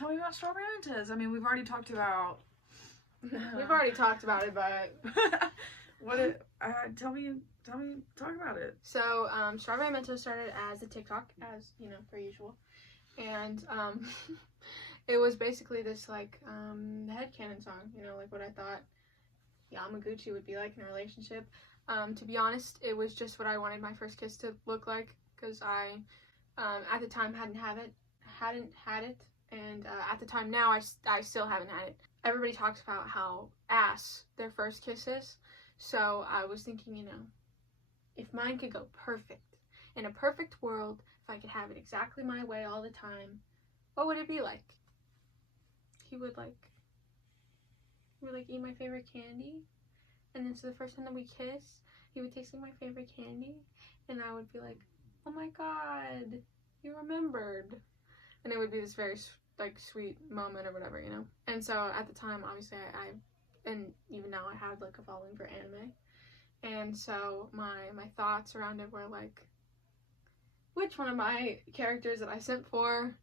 tell me about Strawberry Mentos. I mean, we've already talked about... We've already talked about it, but... talk about it. So, Strawberry Mentos started as a TikTok, as, you know, per usual. And, it was basically this, like, headcanon song, you know, like what I thought Yamaguchi would be like in a relationship. To be honest, it was just what I wanted my first kiss to look like, because I, at the time, hadn't had it, and at the time now, I still haven't had it. Everybody talks about how ass their first kiss is, so I was thinking, you know, if mine could go perfect, in a perfect world, if I could have it exactly my way all the time, what would it be like? He would eat my favorite candy, and then so the first time that we kiss, he would taste like my favorite candy, and I would be like, oh my god, you remembered. And it would be this very, like, sweet moment or whatever, you know? And so at the time, obviously, and even now I had, like, a following for anime. And so my thoughts around it were, like, which one of my characters that I sent for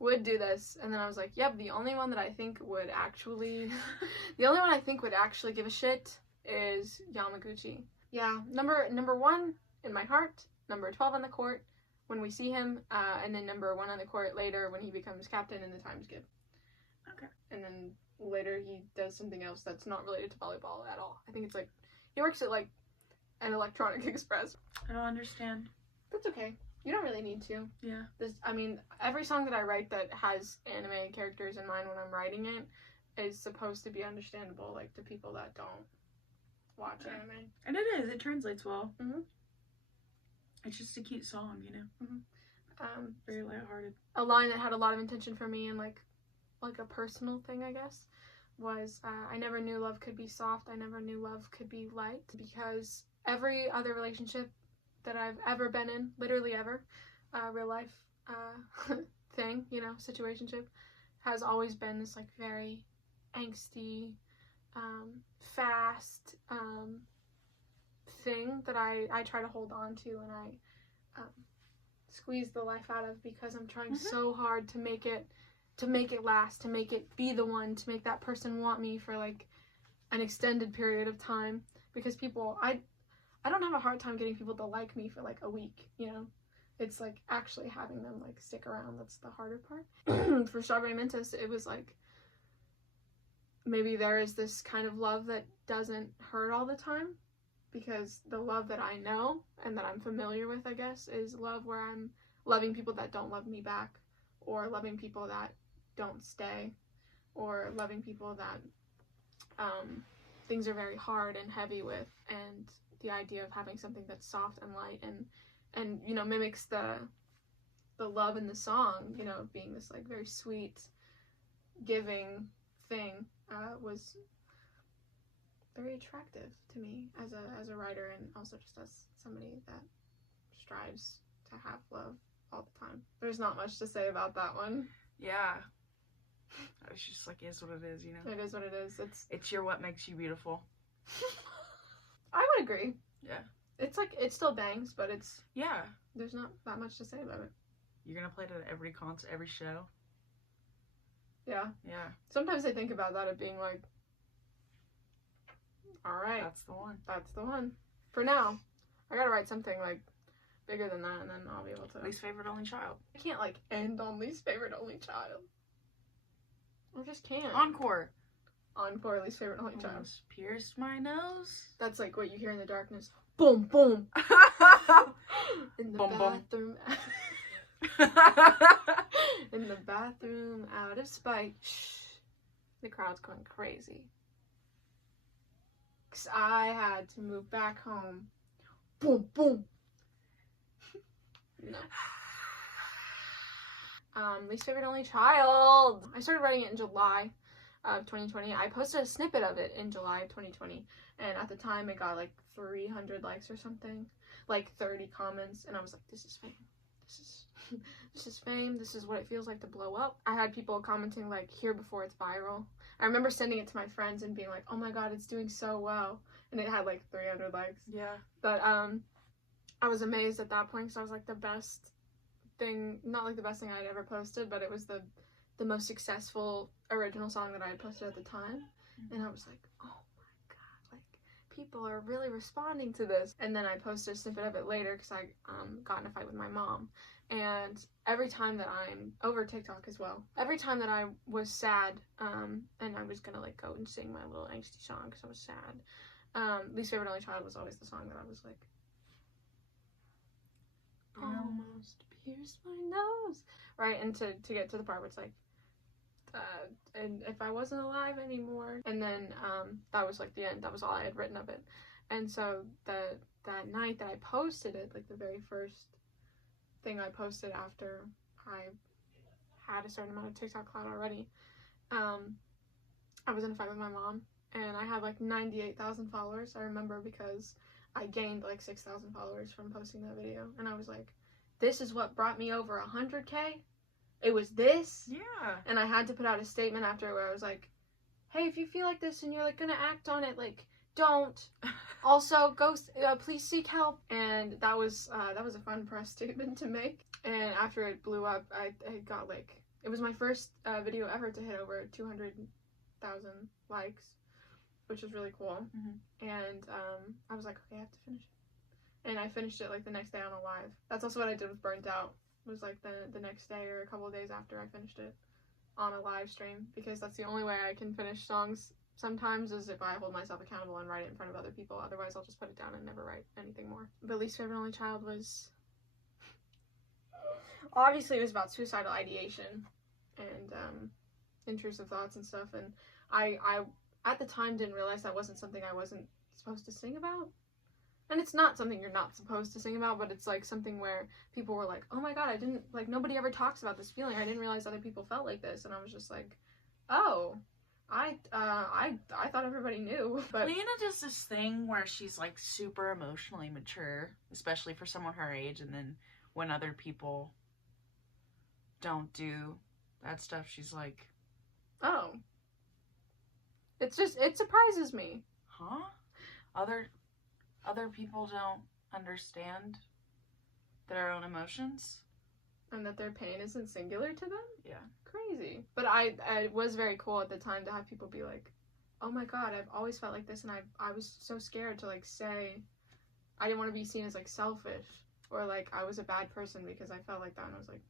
would do this? And then I was like, yep, the only one I think would actually give a shit is Yamaguchi. Yeah, number 1 in my heart, number 12 on the court when we see him, and then number 1 on the court later when he becomes captain in the time skip. Okay. And then later he does something else that's not related to volleyball at all. I think it's like, he works at like an Electronic Express. I don't understand. That's okay. You don't really need to. Yeah. Every song that I write that has anime characters in mind when I'm writing it is supposed to be understandable, like, to people that don't watch anime. And it is. It translates well. Mm-hmm. It's just a cute song, you know? Mm-hmm. Very lighthearted. A line that had a lot of intention for me and, like a personal thing, I guess, was, I never knew love could be soft. I never knew love could be light. Because every other relationship that I've ever been in, literally ever, real life thing, you know, situationship, has always been this, like, very angsty, fast thing that I try to hold on to, and I squeeze the life out of, because I'm trying so hard to make it last, to make it be the one, to make that person want me for, like, an extended period of time, because people, I don't have a hard time getting people to like me for, like, a week, you know? It's, like, actually having them, like, stick around that's the harder part. For Strawberry Mentos, it was, like, maybe there is this kind of love that doesn't hurt all the time, because the love that I know and that I'm familiar with, I guess, is love where I'm loving people that don't love me back, or loving people that don't stay, or loving people that things are very hard and heavy with, and the idea of having something that's soft and light and you know, mimics the love in the song, you know, being this, like, very sweet, giving thing, was very attractive to me as a writer, and also just as somebody that strives to have love all the time. There's not much to say about that one. Yeah. It's just, like, is what it is, you know? It is what it is. It's your what makes you beautiful. I would agree. Yeah. It's, like, it still bangs, but it's... Yeah. There's not that much to say about it. You're gonna play it at every concert, every show? Yeah. Yeah. Sometimes I think about that, of being like, alright. That's the one. That's the one. For now. I gotta write something, like, bigger than that, and then I'll be able to... Least favorite only child. I can't, like, end on least favorite only child. I just can't. Encore. Encore, least favorite only child. Almost pierced my nose. That's, like, what you hear in the darkness. Boom, boom. In the Boom, boom. bathroom. In the bathroom, out of spite. Shh. The crowd's going crazy. 'Cause I had to move back home. Boom, boom. No. Least favorite only child. I started writing it in July of 2020. I posted a snippet of it in July of 2020, and at the time it got like 300 likes or something, like 30 comments, and I was like, this is fame. This is fame. This is what it feels like to blow up. I had people commenting like, here before it's viral. I remember sending it to my friends and being like, oh my god, it's doing so well, and it had like 300 likes. Yeah. But I was amazed at that point, because I was like, the best thing, not like the best thing I'd ever posted, but it was the the most successful original song that I had posted at the time. And I was like, oh my god, like, people are really responding to this. And then I posted a snippet of it later because I got in a fight with my mom. And every time that I'm over TikTok as well, every time that I was sad, and I was gonna like go and sing my little angsty song because I was sad, Least Favorite Only Child was always the song that I was like, almost pierced my nose, right? And to get to the part where it's like, and if I wasn't alive anymore, and then that was like the end. That was all I had written of it. And so that night that I posted it, like the very first thing I posted after I had a certain amount of TikTok clout already, I was in a fight with my mom, and I had like 98,000 followers. I remember because I gained like 6,000 followers from posting that video, and I was like, this is what brought me over 100K. It was this. Yeah. And I had to put out a statement after where I was like, hey, if you feel like this and you're like gonna act on it, like, don't. Also, go, please seek help. And that was a fun press statement to make. And after it blew up, I got like, it was my first video ever to hit over 200,000 likes, which was really cool. Mm-hmm. And I was like, okay, I have to finish it. And I finished it like the next day on a live. That's also what I did with Burnt Out. It was like the next day or a couple of days after I finished it on a live stream, because that's the only way I can finish songs sometimes is if I hold myself accountable and write it in front of other people. Otherwise I'll just put it down and never write anything more. But Least Favorite Only Child was, obviously it was about suicidal ideation and intrusive thoughts and stuff, and I at the time didn't realize that wasn't something I wasn't supposed to sing about. And it's not something you're not supposed to sing about, but it's like something where people were like, oh my god, I didn't, like, nobody ever talks about this feeling. I didn't realize other people felt like this. And I was just like, oh, I thought everybody knew. But Leanna does this thing where she's like super emotionally mature, especially for someone her age, and then when other people don't do that stuff, she's like, oh. It's just, it surprises me. huh? Other people don't understand their own emotions. And that their pain isn't singular to them? Yeah. Crazy. But I was very cool at the time to have people be like, oh my god, I've always felt like this, and I was so scared to like say, I didn't want to be seen as like selfish, or like I was a bad person because I felt like that, and I was like,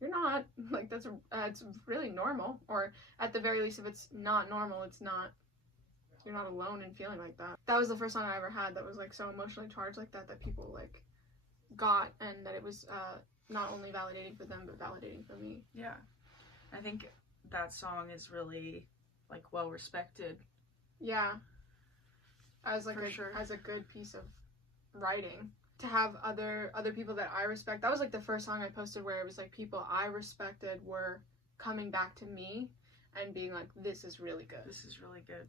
you're not. Like, that's it's really normal. Or at the very least, if it's not normal, it's not, you're not alone in feeling like that. That was the first song I ever had that was like so emotionally charged like that people like got, and that it was not only validating for them but validating for me. Yeah. I think that song is really like well respected. Yeah. As like as a good piece of writing. To have other people that I respect. That was like the first song I posted where it was like people I respected were coming back to me and being like, this is really good. This is really good.